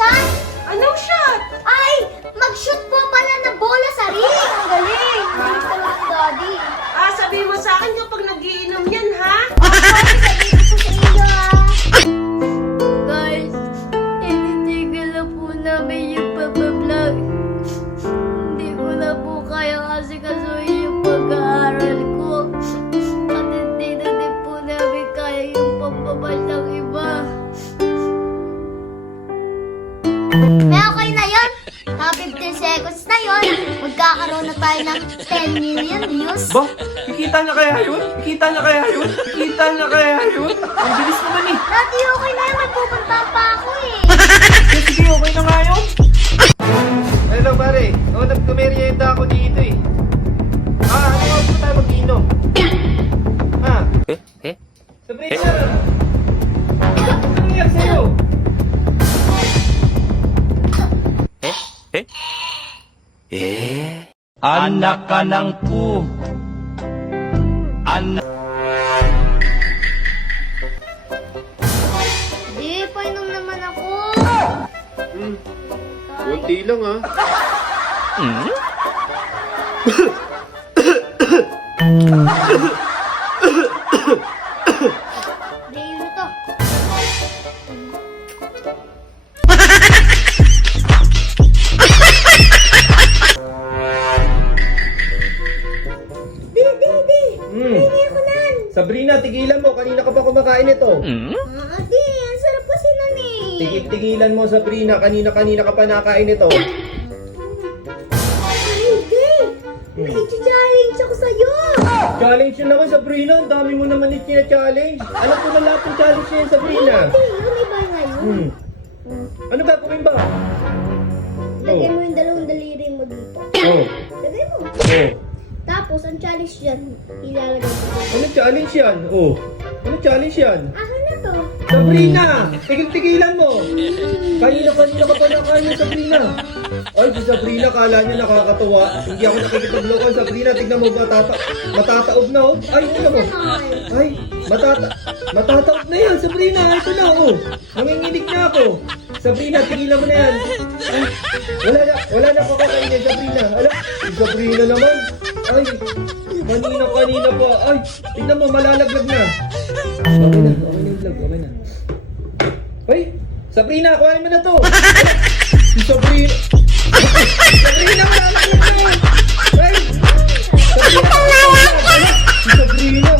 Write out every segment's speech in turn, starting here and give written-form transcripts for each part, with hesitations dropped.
shot? Anong shot? Ay, mag-shoot po pala ng bola sa ring. Ang galing. Galing talaga si Daddy. Sabihin mo sa akin kapag nagiinom yan, ha? Sabihin ko sa inyo Guys, tinitigil na po namin yung pag-vlog. Hindi ko na po kaya kasi kasuhin yung pag-aaral ko. At hindi na din po namin kaya yung pambabash ng iba. May okay na yun. Mga 15 seconds na yun. Magkakaroon na tayo ng 10 million views. Ba? Kikita niya kaya yun? Kikita niya kaya yun? Kikita niya kaya yun? Ang bilis naman eh. Daddy, okay na yun. May pupunta pa ako eh. Sige, okay na nga yun. Hello pare. Nagkumerienda ako dito eh. Ano nga po tayo mag-inom? Sabrina! Ano nangyari sa'yo? Anak ka ng pu. Anak. Di, painom naman ako. Kunti lang ah. Di, yun ito. Hindi ako nan. Sabrina, tigilan mo. Kanina ka pa kumakain ito. Di, ang sarap kasi nun eh. Tigilan mo, Sabrina. Kanina ka pa nakain ito. Ay, di. May challenge ako sa'yo. Challenge yun naman, Sabrina. Ang dami mo naman challenge. Alam ko na lahat ng challenge niya, Sabrina. Di, yun iba na yun. Ano gagawin ba? Lagay mo yung dalawang daliri mo dito. Oh. Lagay mo. Oh. Tapos, ang challenge dyan, ilalagay ko. Ano challenge yan? Oh. Ano challenge yan? Akin na to. Sabrina! Tigil-tigilan mo! Kanina ka pa nakain, Sabrina. Ay, si Sabrina, kala niya nakakatawa. Hindi ako nakikipaglokan, Sabrina. Tignan mo, matataob na, oh. Ay, tignan mo. Ay, matataob na yan, Sabrina. Ito na, oh. Nanginginig na ako. Sabrina, tigilan mo na yan. Ay, wala na kakakainin, Sabrina. Ala, si Sabrina naman. Ay, kanina pa. Ay, tignan mo, malalaglag na. Okay na yung vlog, okay na. Ay, Sabrina, kuhanin mo na to. Ay, si Sabrina. Sabrina, malalaglag na. Ay, si Sabrina.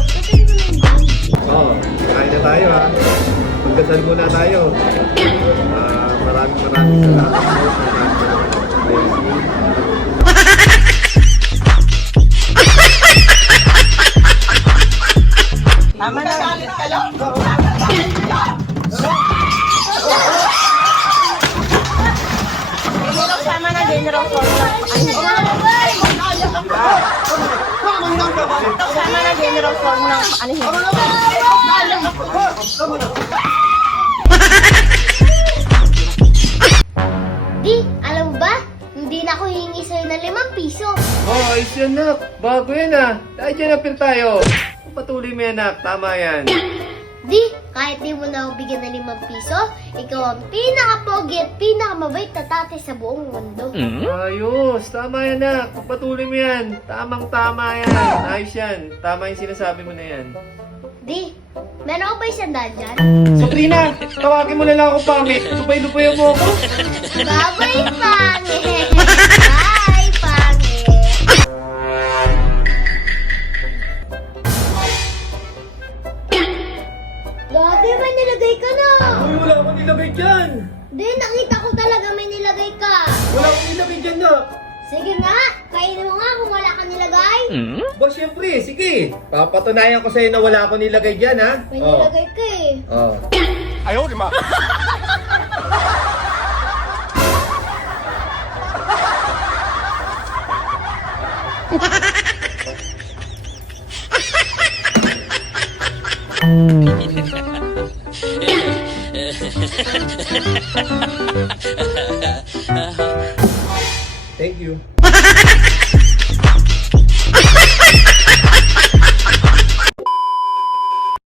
Kain na tayo ha. Magdasal muna tayo. Maraming salamat. Tama na galit ka lang. Tama na din raw po. Tama na din raw po ng Di, alam mo ba? Hindi na ako hihingi sa'yo ng 5 piso. Oh, ayos yan, nak. Bago yan ah. Tayo dyan apil tayo. Patuloy mo yan, nak. Tama yan. Di, kahit di mo na ako bigyan ng 5 piso, ikaw ang pinaka-pogi at pinaka-mabait na tatay sa buong mundo. Ayos. Tama yan, nak. Patuloy mo yan. Tamang-tama yan. Ayos yan. Tama yung sinasabi mo na yan. Di, meron ako ba isang daan dyan? Sabrina, tawagin mo na lang ako pangit. Lupay-lupayan mo ako. Babay, pangit! Bye, pangit! Dati, may nilagay ka na! Uy, wala akong nilagay dyan. Di, nakita ko talaga may nilagay ka. Wala akong nilagay dyan, nak. Sige nga, kainin mo nga kung wala kang nilagay. Ba, syempre. Sige. Papatunayan ko sa'yo na wala akong nilagay dyan, ha? May nilagay ka eh. Oh. Ayaw, di ma. Oh.